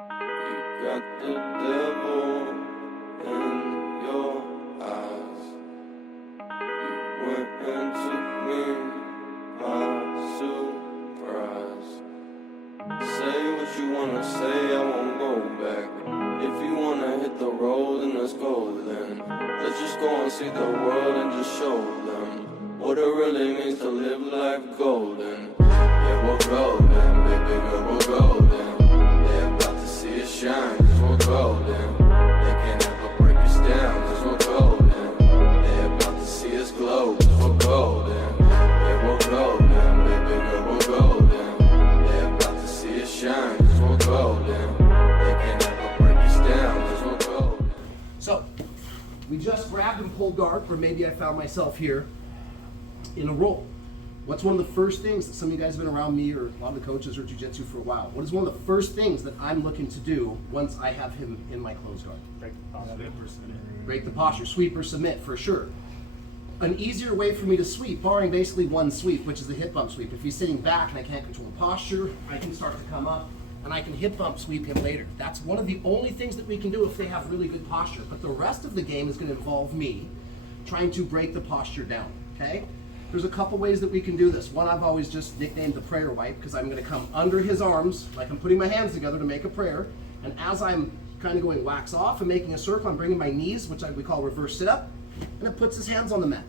You got the devil in your eyes. You went and took me by surprise. Say what you wanna say, I won't go back. If you wanna hit the road, then let's go then. Let's just go and see the world and just show them what it really means to live life golden. Yeah, we're golden, baby girl, we're golden. They're about to see us shine, cause we're golden. They can't ever break us down, cause we're golden. They're about to see us glow, cause we're golden. Yeah, we're golden, baby girl, we're golden. They're about to see us shine, cause we're golden. They can't ever break us down, cause we're golden. So, we just grabbed and pulled guard, or maybe I found myself here in a roll. What's one of the first things that some of you guys have been around me or a lot of the coaches or jiu-jitsu for a while? What is one of the first things that I'm looking to do once I have him in my closed guard? Break the posture. Break the posture, sweep or submit for sure. An easier way for me to sweep, barring basically one sweep, which is the hip bump sweep. If he's sitting back and I can't control the posture, I can start to come up and I can hip bump sweep him later. That's one of the only things that we can do if they have really good posture. But the rest of the game is going to involve me trying to break the posture down, okay? There's a couple ways that we can do this. One I've always just nicknamed the prayer wipe because I'm going to come under his arms, like I'm putting my hands together to make a prayer. And as I'm kind of going wax off and making a circle, I'm bringing my knees, which we call reverse sit-up, and it puts his hands on the mat.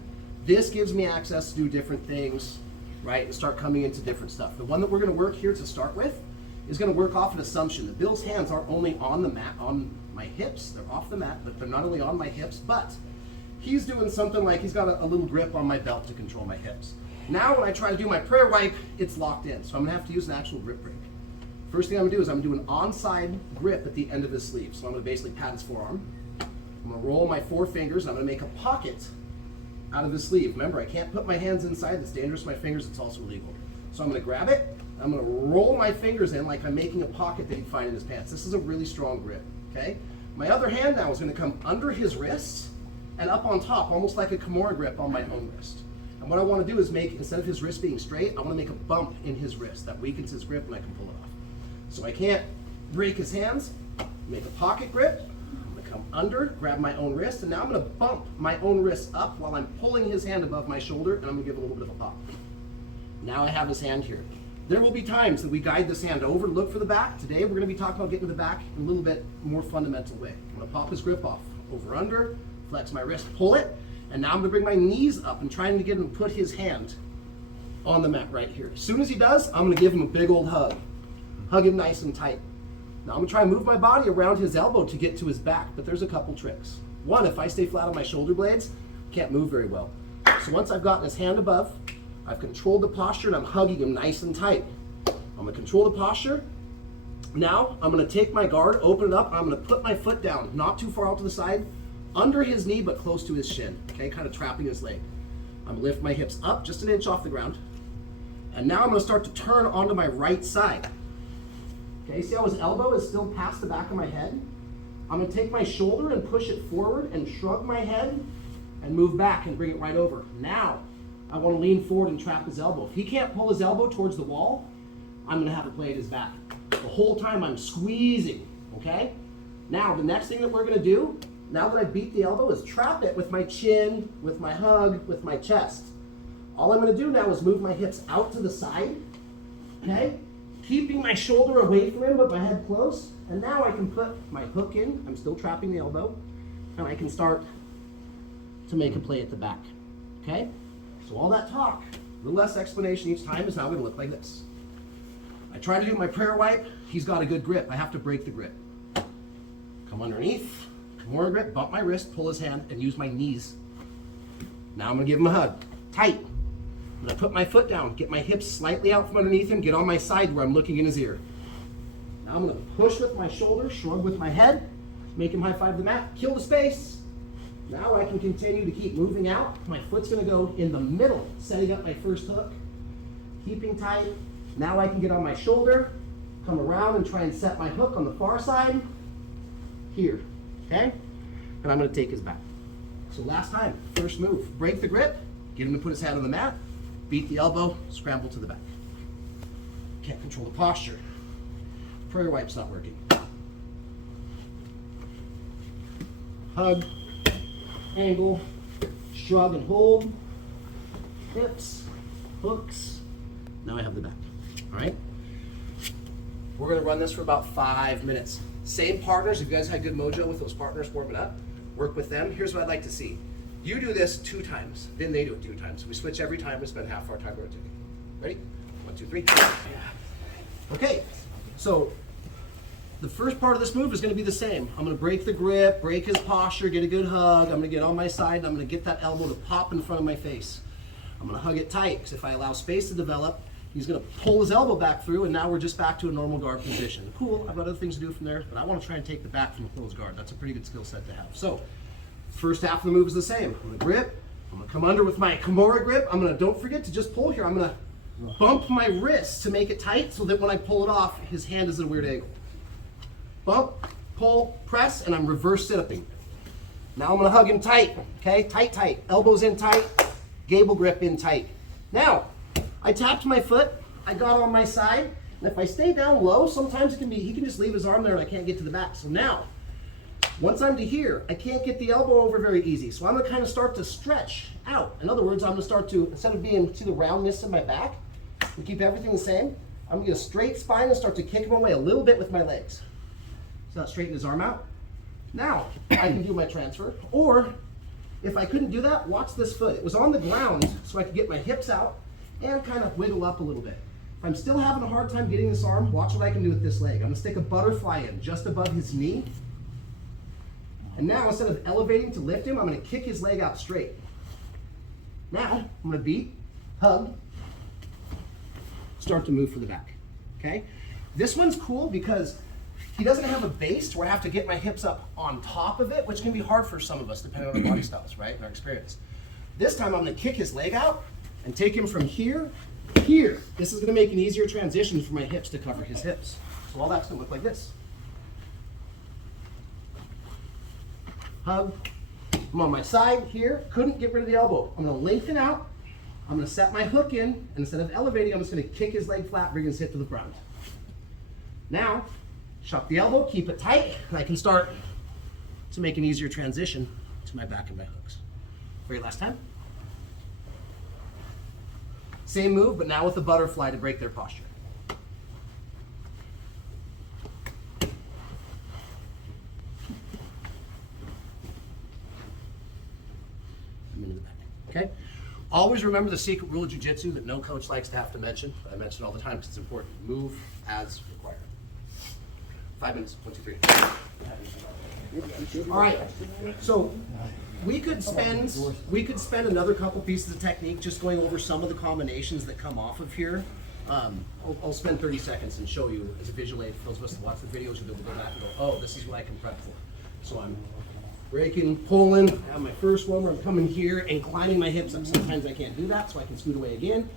This gives me access to do different things, right, and start coming into different stuff. The one that we're going to work here to start with is going to work off an assumption that Bill's hands aren't only on the mat, on my hips, they're off the mat, but they're not only on my hips, but he's doing something like he's got a little grip on my belt to control my hips. Now when I try to do my prayer wipe, it's locked in, so I'm going to have to use an actual grip break. First thing I'm going to do is I'm going to do an onside grip at the end of his sleeve. So I'm going to basically pat his forearm. I'm going to roll my four fingers, and I'm going to make a pocket out of his sleeve. Remember, I can't put my hands inside. It's dangerous to my fingers. It's also illegal. So I'm going to grab it. I'm going to roll my fingers in like I'm making a pocket that he'd find in his pants. This is a really strong grip, okay? My other hand now is going to come under his wrist and up on top, almost like a Kimura grip on my own wrist. And what I want to do is make, instead of his wrist being straight, I want to make a bump in his wrist. That weakens his grip and I can pull it off. So I can't break his hands, make a pocket grip. I'm going to come under, grab my own wrist, and now I'm going to bump my own wrist up while I'm pulling his hand above my shoulder, and I'm going to give a little bit of a pop. Now I have his hand here. There will be times that we guide this hand over, look for the back. Today we're going to be talking about getting to the back in a little bit more fundamental way. I'm going to pop his grip off, over, under, flex my wrist, pull it, and now I'm going to bring my knees up and trying to get him to put his hand on the mat right here. As soon as he does, I'm going to give him a big old hug. Hug him nice and tight. Now I'm going to try and move my body around his elbow to get to his back, but there's a couple tricks. One, if I stay flat on my shoulder blades, I can't move very well. So once I've gotten his hand above, I've controlled the posture and I'm hugging him nice and tight. I'm going to control the posture. Now I'm going to take my guard, open it up, and I'm going to put my foot down, not too far out to the side, under his knee but close to his shin, okay, kind of trapping his leg. I'm going to lift my hips up just an inch off the ground. And now I'm going to start to turn onto my right side. Okay, see how his elbow is still past the back of my head? I'm going to take my shoulder and push it forward and shrug my head and move back and bring it right over. Now, I want to lean forward and trap his elbow. If he can't pull his elbow towards the wall, I'm going to have to play at his back. The whole time I'm squeezing, okay? Now, the next thing that we're going to do, now that I beat the elbow, is trap it with my chin, with my hug, with my chest. All I'm going to do now is move my hips out to the side, okay? Keeping my shoulder away from him, but my head close. And now I can put my hook in. I'm still trapping the elbow. And I can start to make a play at the back, okay? So all that talk, a little less explanation each time, is now going to look like this. I try to do my prayer wipe. He's got a good grip. I have to break the grip. Come underneath, more grip, bump my wrist, pull his hand, and use my knees. Now I'm going to give him a hug, tight. I'm going to put my foot down, get my hips slightly out from underneath him, get on my side where I'm looking in his ear. Now I'm going to push with my shoulder, shrug with my head, make him high five the mat, kill the space. Now I can continue to keep moving out. My foot's going to go in the middle, setting up my first hook, keeping tight. Now I can get on my shoulder, come around and try and set my hook on the far side, here, okay? And I'm going to take his back. So last time, first move, break the grip, get him to put his hand on the mat, beat the elbow, scramble to the back. Can't control the posture. Prayer wipe's not working. hug, angle, shrug and hold, hips, hooks. Now I have the back, all right? We're gonna run this for about 5 minutes. Same partners, if you guys had good mojo with those partners warming up, work with them. Here's what I'd like to see. You do this 2 times, then they do it 2 times. We switch every time and spend half our time rotating. Ready? 1, 2, 3. Okay, so the first part of this move is gonna be the same. I'm gonna break the grip, break his posture, get a good hug. I'm gonna get on my side, and I'm gonna get that elbow to pop in front of my face. I'm gonna hug it tight, because if I allow space to develop, he's gonna pull his elbow back through, and now we're just back to a normal guard position. Cool, I've got other things to do from there, but I wanna try and take the back from a closed guard. That's a pretty good skill set to have. So, first half of the move is the same. I'm gonna grip, I'm gonna come under with my Kimura grip. I'm gonna, don't forget to just pull here. I'm gonna bump my wrist to make it tight so that when I pull it off, his hand is at a weird angle. Bump, pull, press, and I'm reverse sit-upping. Now I'm gonna hug him tight, okay? Tight, tight. Elbows in tight, gable grip in tight. Now, I tapped my foot, I got on my side, and if I stay down low, sometimes it can be, he can just leave his arm there and I can't get to the back. So now, once I'm to here, I can't get the elbow over very easy. So I'm gonna kind of start to stretch out. In other words, I'm gonna start to, instead of being to the roundness in my back, and keep everything the same, I'm gonna get a straight spine and start to kick him away a little bit with my legs. So now straighten his arm out. Now, I can do my transfer. Or, if I couldn't do that, watch this foot. It was on the ground, so I could get my hips out and kind of wiggle up a little bit. If I'm still having a hard time getting this arm, watch what I can do with this leg. I'm gonna stick a butterfly in just above his knee. And now, instead of elevating to lift him, I'm gonna kick his leg out straight. Now, I'm gonna beat, hug, start to move for the back, okay? This one's cool because he doesn't have a base where I have to get my hips up on top of it, which can be hard for some of us depending on our body styles, right, and our experience. This time I'm gonna kick his leg out and take him from here, here. This is gonna make an easier transition for my hips to cover his hips. So all that's gonna look like this. Hug, I'm on my side here, couldn't get rid of the elbow. I'm gonna lengthen out, I'm gonna set my hook in, and instead of elevating, I'm just gonna kick his leg flat, bring his hip to the ground. Now, shuck the elbow, keep it tight, and I can start to make an easier transition to my back and my hooks. Very last time. Same move, but now with the butterfly to break their posture. I'm into the back, okay? Always remember the secret rule of jiu-jitsu that no coach likes to have to mention, but I mention it all the time because it's important. Move as required. 5 minutes, 1, 2, 3. All right, so we could spend another couple pieces of technique just going over some of the combinations that come off of here. I'll spend 30 seconds and show you as a visual aid for those of us that watch the videos. You'll be able to go back and go, oh, this is what I can prep for. So I'm breaking, pulling, I have my first one where I'm coming here, inclining my hips up. Sometimes I can't do that, so I can scoot away again,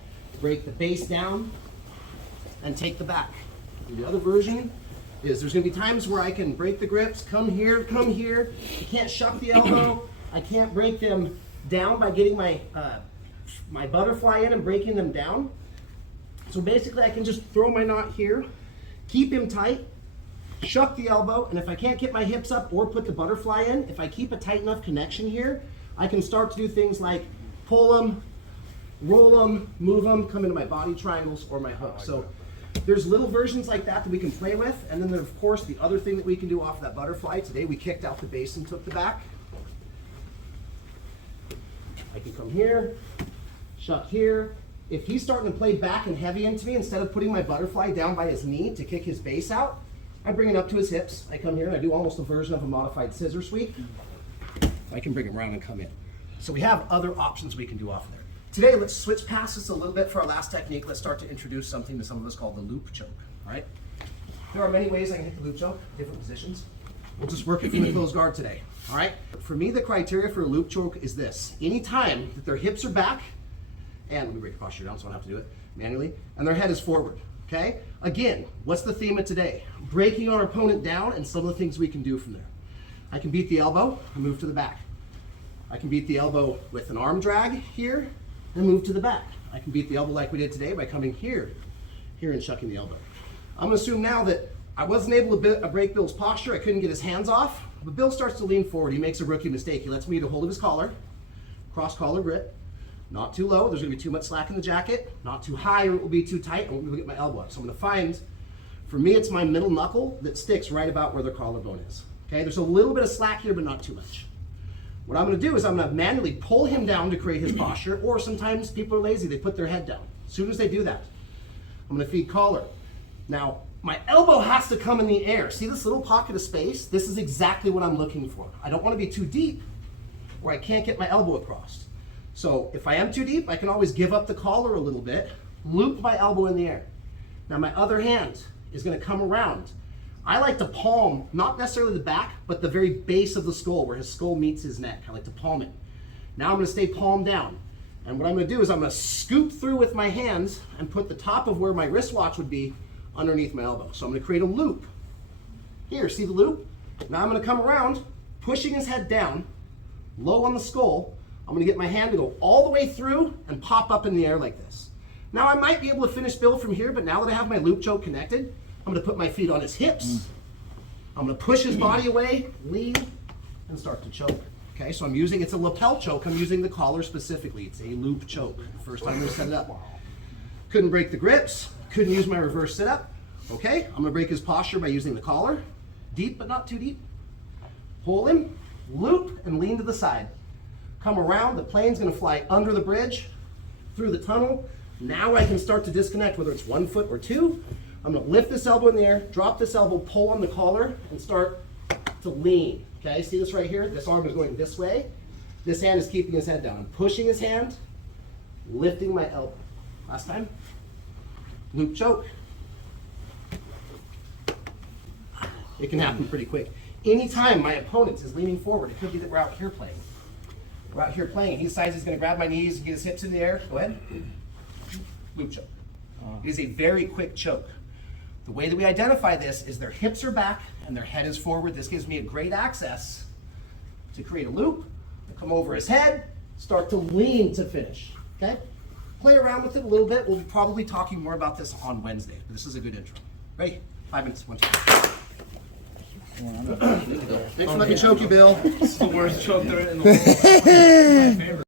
break the base down, and take the back. The other version is there's gonna be times where I can break the grips, come here, I can't shuck the elbow, I can't break them down by getting my, my butterfly in and breaking them down. So basically I can just throw my knot here, keep him tight, shuck the elbow, and if I can't get my hips up or put the butterfly in, if I keep a tight enough connection here, I can start to do things like pull them, roll them, move them, come into my body triangles or my hook. So there's little versions like that that we can play with, and then of course the other thing that we can do off that butterfly. Today we kicked out the base and took the back. I can come here, shuck here. If he's starting to play back and heavy into me, instead of putting my butterfly down by his knee to kick his base out, I bring it up to his hips. I come here and I do almost a version of a modified scissor sweep. I can bring him around and come in. So we have other options we can do off there. Today, let's switch past this a little bit for our last technique. Let's start to introduce something that some of us call the loop choke, all right? There are many ways I can hit the loop choke, different positions. We'll just work it from the closed guard today, all right? For me, the criteria for a loop choke is this. Anytime that their hips are back, and let me break the posture down so I don't have to do it manually, and their head is forward, okay? Again, what's the theme of today? Breaking our opponent down and some of the things we can do from there. I can beat the elbow and move to the back. I can beat the elbow with an arm drag here and move to the back. I can beat the elbow like we did today by coming here and shucking the elbow. I'm gonna assume now that I wasn't able to break Bill's posture. I couldn't get his hands off. But Bill starts to lean forward. He makes a rookie mistake. He lets me get a hold of his collar, cross collar grip. Not too low. There's going to be too much slack in the jacket. Not too high, or it will be too tight. I won't be able to get my elbow up. So I'm going to find, for me, it's my middle knuckle that sticks right about where the collarbone is. Okay, there's a little bit of slack here, but not too much. What I'm going to do is I'm going to manually pull him down to create his posture, or sometimes people are lazy. They put their head down. As soon as they do that, I'm going to feed collar. Now, my elbow has to come in the air. See this little pocket of space? This is exactly what I'm looking for. I don't want to be too deep where I can't get my elbow across. So if I am too deep, I can always give up the collar a little bit, loop my elbow in the air. Now my other hand is going to come around. I like to palm, not necessarily the back, but the very base of the skull, where his skull meets his neck. I like to palm it. Now I'm going to stay palm down. And what I'm going to do is I'm going to scoop through with my hands and put the top of where my wristwatch would be underneath my elbow. So I'm going to create a loop. Here, see the loop? Now I'm going to come around, pushing his head down, low on the skull. I'm going to get my hand to go all the way through and pop up in the air like this. Now I might be able to finish Bill from here, but now that I have my loop choke connected, I'm going to put my feet on his hips. I'm going to push his body away, lean, and start to choke. Okay, so it's a lapel choke. I'm using the collar specifically. It's a loop choke. First time we set it up. Couldn't break the grips. Couldn't use my reverse sit-up. Okay, I'm going to break his posture by using the collar. Deep, but not too deep. Pull him, loop, and lean to the side. Come around, the plane's going to fly under the bridge, through the tunnel. Now I can start to disconnect, whether it's 1 foot or 2. I'm going to lift this elbow in the air, drop this elbow, pull on the collar, and start to lean. Okay, see this right here? This arm is going this way. This hand is keeping his head down. I'm pushing his hand, lifting my elbow. Last time. Loop choke. It can happen pretty quick. Anytime my opponent is leaning forward, it could be that we're out here playing. We're out here playing. He decides he's going to grab my knees and get his hips in the air. Go ahead. Loop choke. It is a very quick choke. The way that we identify this is their hips are back and their head is forward. This gives me a great access to create a loop, come over his head, start to lean to finish. Okay? Play around with it a little bit. We'll be probably talking more about this on Wednesday, but this is a good intro. Ready? 5 minutes. 1, 2. Thanks for letting me choke you, Bill. It's the worst choke there in the world. My favorite.